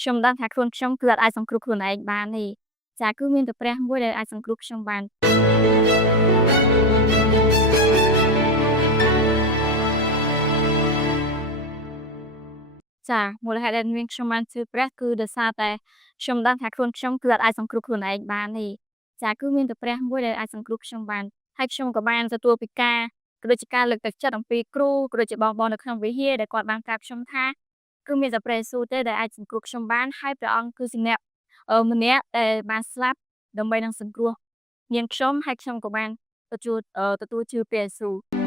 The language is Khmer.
ខ្ញុំដឹងថាខ្លួនខ្ញុំគឺអត់អាចសង្គ្រោះខ្លួនឯងបានទេចាគឺមានតែព្រះមួយដែលអាចសង្គ្រោះខ្ញុំបានចាមូលហេតុដែលនាងខ្ញុំបានជឿព្រះគឺដោយសារតែខ្ញុំដឹងថាខ្លួនខ្ញុំគឺអត់អាចសង្គ្រោះខ្លួនឯងបានទេចាគឺមានតែព្រះមួយដែលអាចសង្គ្រោះខ្ញុំបានហើយខ្ញុំក៏បានទទួលពីការក៏ដូចជាការលើកទឹកចិត្តអំពីគ្រូក៏ដូចជាបងៗនៅក្នុងវិហារដែលគាត់បានប្រាប់ខ្ញុំថាគឺមានតែព្រះយេស៊ូវទេដែលអាចសង្គ្រោះខ្ញុំបានហើយព្រះអង្គគឺជាអ្នកម្នាក់ដែលបានស្លាប់ដើម្បីនឹងសង្គ្រោះនាងខ្ញុំហើយខ្ញុំក៏បានទទួលជឿព្រះយេស៊ូវ